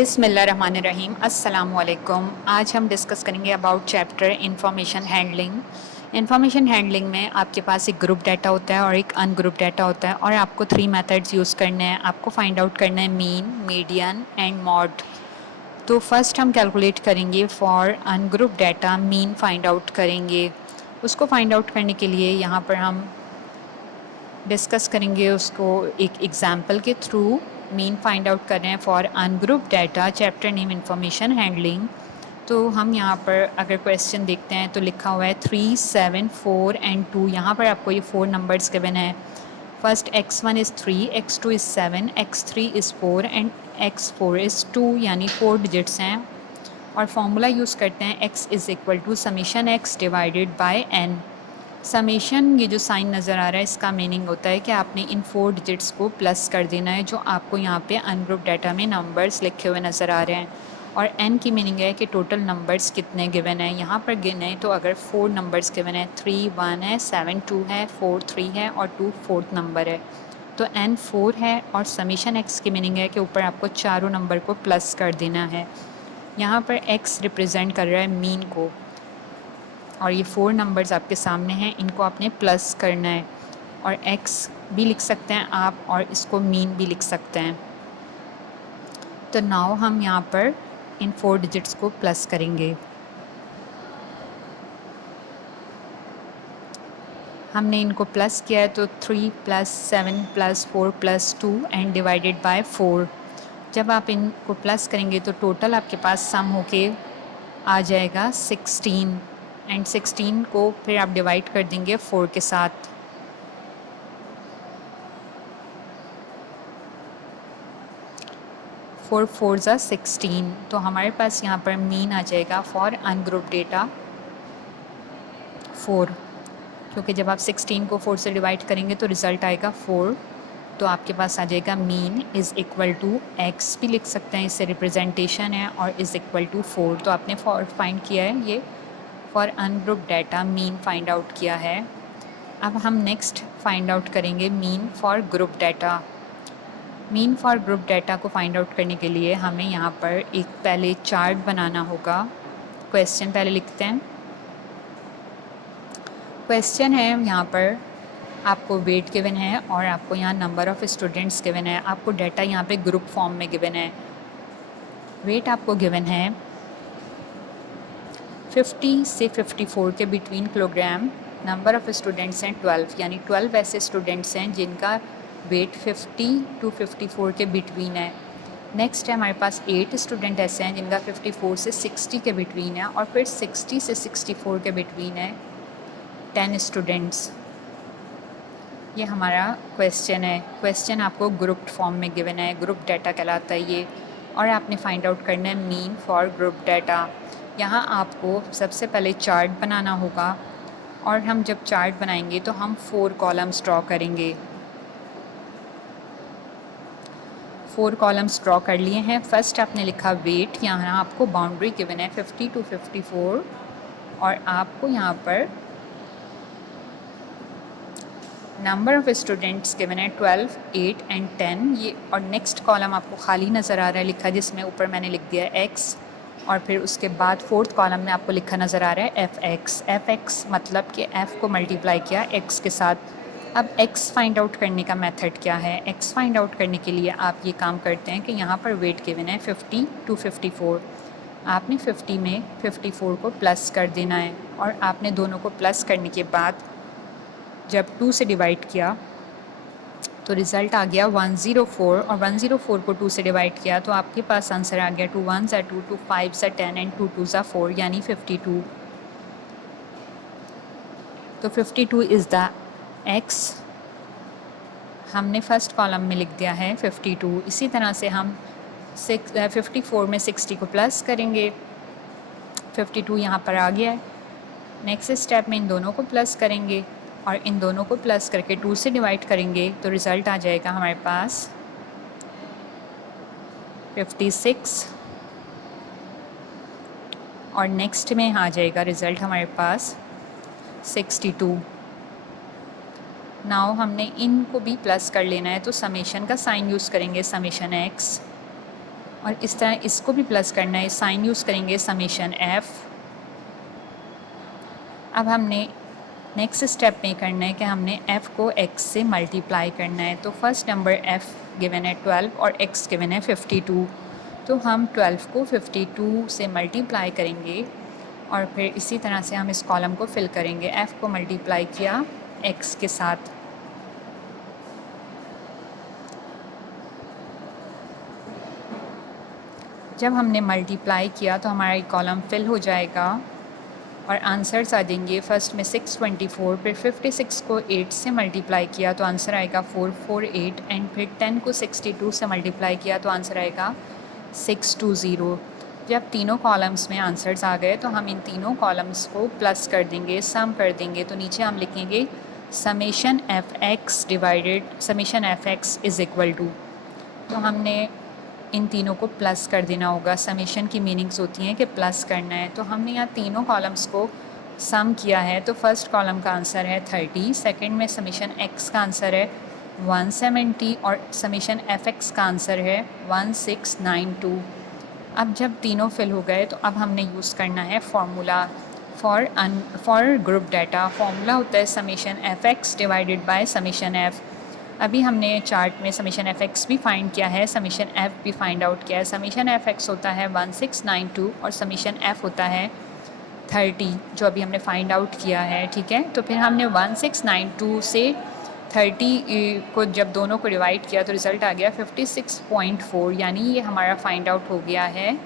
बिस्मिल्लाहिर्रहमानिर्रहीम अस्सलाम वालेकुम। आज हम डिस्कस करेंगे about chapter information handling. Information handling में आपके पास एक ग्रुप डाटा होता है और एक अनग्रुप डाटा होता है और आपको 3 मेथड्स यूज़ करने हैं। आपको फाइंड आउट करना है मीन, मीडियन एंड मॉड। तो फर्स्ट हम कैलकुलेट करेंगे for ungroup data mean find out करेंगे। उसको फाइंड आउट करने के लिए यहाँ पर हम डिस्कस करेंगे उसको एक एग्जाम्पल के थ्रू। मीन फाइंड आउट कर रहे हैं for ungroup data, chapter name information handling. तो हम यहाँ पर अगर क्वेश्चन देखते हैं तो लिखा हुआ है 3, 7, 4 एंड 2। यहाँ पर आपको ये 4 नंबर्स गिवन है। First x1 is 3, x2 is 7, x3 is 4 and x4 is 2, यानी 4 डिजिट्स हैं। और फॉर्मूला यूज़ करते हैं x is equal to summation x divided by n। Summation, ये जो साइन नज़र आ रहा है इसका मीनिंग होता है कि आपने इन 4 डिजिट्स को प्लस कर देना है जो आपको यहाँ पे अनग्रुप डाटा में नंबर्स लिखे हुए नज़र आ रहे हैं। और n की मीनिंग है कि टोटल नंबर्स कितने गिवन हैं। यहाँ पर गिने तो अगर 4 नंबर्स गिवन है, 3 1 है, 7 2 है, 4 3 है और 2 4th नंबर है, तो n 4 है। और समीशन x की मीनिंग है कि ऊपर आपको चारों नंबर को प्लस कर देना है। यहाँ पर x रिप्रेजेंट कर रहा है मीन को और ये 4 नंबर्स आपके सामने हैं, इनको आपने प्लस करना है। और x भी लिख सकते हैं आप और इसको मीन भी लिख सकते हैं। तो नाउ हम यहाँ पर इन 4 डिजिट्स को प्लस करेंगे। हमने इनको प्लस किया है तो 3 + 7 + 4 + 2 एंड डिवाइडेड बाय 4। जब आप इनको प्लस करेंगे तो टोटल आपके पास सम होके आ जाएगा 16 एंड 16 को फिर आप डिवाइड कर देंगे 4 के साथ। 4 4 ज़ा 16। तो हमारे पास यहाँ पर मीन आ जाएगा फॉर अनग्रुप डेटा 4, क्योंकि जब आप 16 को 4 से डिवाइड करेंगे तो रिज़ल्ट आएगा 4। तो आपके पास आ जाएगा mean is equal to x भी लिख सकते हैं, इससे रिप्रेजेंटेशन है, और इज़ इक्वल टू 4। तो आपने फॉर फाइंड किया है, ये for ungroup data mean find out किया है। अब हम नेक्स्ट फाइंड आउट करेंगे mean for group data. Mean for group data को फाइंड आउट करने के लिए हमें यहाँ पर एक पहले चार्ट बनाना होगा। क्वेश्चन पहले लिखते हैं। क्वेश्चन है यहाँ पर आपको वेट गिवन है और आपको यहाँ नंबर ऑफ़ स्टूडेंट्स गिवन है। आपको डाटा यहाँ पे ग्रुप फॉर्म में गिवन है। वेट आपको गिवन है 50 से 54 के between kilogram. Number of students हैं 12, यानी 12 ऐसे स्टूडेंट्स हैं जिनका वेट 50 to 54 के बिटवीन है। नेक्स्ट है हमारे पास 8 स्टूडेंट ऐसे हैं जिनका 54 से 60 के बिटवीन है, और फिर 60 से 64 के बिटवीन है 10 स्टूडेंट्स। ये हमारा क्वेश्चन है। क्वेश्चन आपको ग्रुप फॉर्म में गिवन है, ग्रुप डाटा कहलाता है ये, और आपने फाइंड आउट करना है मीन फॉर ग्रुप डाटा। यहाँ आपको सबसे पहले चार्ट बनाना होगा, और हम जब चार्ट बनाएंगे तो हम 4 कॉलम्स ड्रॉ करेंगे। 4 कॉलम्स ड्रॉ कर लिए हैं। फर्स्ट आपने लिखा वेट, यहाँ आपको बाउंड्री गिवन है 50 to 54, और आपको यहाँ पर नंबर ऑफ़ स्टूडेंट्स गिवन है 12, 8 एंड 10। ये और नेक्स्ट कॉलम आपको खाली नज़र आ रहा है लिखा, जिसमें ऊपर मैंने लिख दिया है x, और फिर उसके बाद 4th कॉलम में आपको लिखा नज़र आ रहा है fx। fx मतलब कि f को मल्टीप्लाई किया x के साथ। अब x फाइंड आउट करने का मेथड क्या है? x फाइंड आउट करने के लिए आप ये काम करते हैं कि यहाँ पर वेट गिवन है 50 to 54। आपने 50 में 54 को प्लस कर देना है, और आपने दोनों को प्लस करने के बाद जब 2 से डिवाइड किया तो रिज़ल्ट आ गया 104, और 104 को 2 से डिवाइड किया तो आपके पास आंसर आ गया 2 1 ज़ा 2, 2 5 ज़ा 10 एंड 2 2 ज़ा 4, यानी 52। तो 52 इज़ द x। हमने फर्स्ट कॉलम में लिख दिया है 52। इसी तरह से हम 54 में 60 को प्लस करेंगे, 52 यहाँ पर आ गया है। नेक्स्ट स्टेप में इन दोनों को प्लस करेंगे, और इन दोनों को प्लस करके 2 से डिवाइड करेंगे तो रिज़ल्ट आ जाएगा हमारे पास 56, और नेक्स्ट में आ जाएगा रिज़ल्ट हमारे पास 62। नाउ हमने इनको भी प्लस कर लेना है, तो समेशन का साइन यूज़ करेंगे, समेशन x। और इस तरह इसको भी प्लस करना है, साइन यूज़ करेंगे समेशन एफ़। अब हमने नेक्स्ट स्टेप में करना है कि हमने f को x से मल्टीप्लाई करना है। तो फर्स्ट नंबर f गिवन है 12 और x गिवन है 52। तो हम 12 को 52 से मल्टीप्लाई करेंगे और फिर इसी तरह से हम इस कॉलम को फिल करेंगे। f को मल्टीप्लाई किया x के साथ। जब हमने मल्टीप्लाई किया तो हमारा ये कॉलम फिल हो जाएगा और आंसर्स आ जाएंगे। फर्स्ट में 624, फिर 56 को 8 से मल्टीप्लाई किया तो आंसर आएगा 448 एंड फिर 10 को 62 से मल्टीप्लाई किया तो आंसर आएगा 620। जब तीनों कॉलम्स में आंसर्स आ गए तो हम इन तीनों कॉलम्स को प्लस कर देंगे, सम कर देंगे। तो नीचे हम लिखेंगे summation F X divided summation F X is equal to. तो हमने इन तीनों को प्लस कर देना होगा। समेशन की मीनिंग्स होती हैं कि प्लस करना है। तो हमने यहाँ तीनों कॉलम्स को सम किया है। तो फर्स्ट कॉलम का आंसर है 30, सेकंड में समेशन एक्स का आंसर है 170 और समेशन एफ एक्स का आंसर है 1692। अब जब तीनों फिल हो गए तो अब हमने यूज़ करना है formula for group data. Formula होता है summation F X divided by summation F. अभी हमने चार्ट में समेशन एफ एक्स भी फाइंड किया है, समेशन एफ भी फाइंड आउट किया है। समेशन एफ एक्स होता है 1692 और समेशन एफ होता है 30, जो अभी हमने फाइंड आउट किया है। ठीक है, तो फिर हमने 1692 से 30 को जब दोनों को डिवाइड किया तो रिज़ल्ट आ गया 56.4, यानी ये हमारा फाइंड आउट हो गया है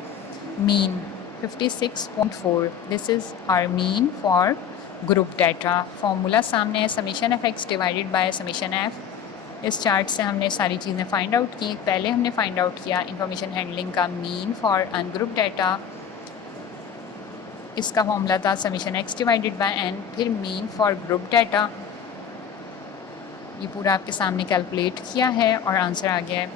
mean 56.4। This is our mean for group data. Formula सामने है summation F X divided by summation F. इस चार्ट से हमने सारी चीज़ें फाइंड आउट की। पहले हमने फाइंड आउट किया इंफॉर्मेशन हैंडलिंग का मीन फॉर अनग्रुप डाटा। इसका फॉर्मूला था summation X divided by N, फिर मीन फॉर ग्रुप डाटा। ये पूरा आपके सामने कैलकुलेट किया है और आंसर आ गया है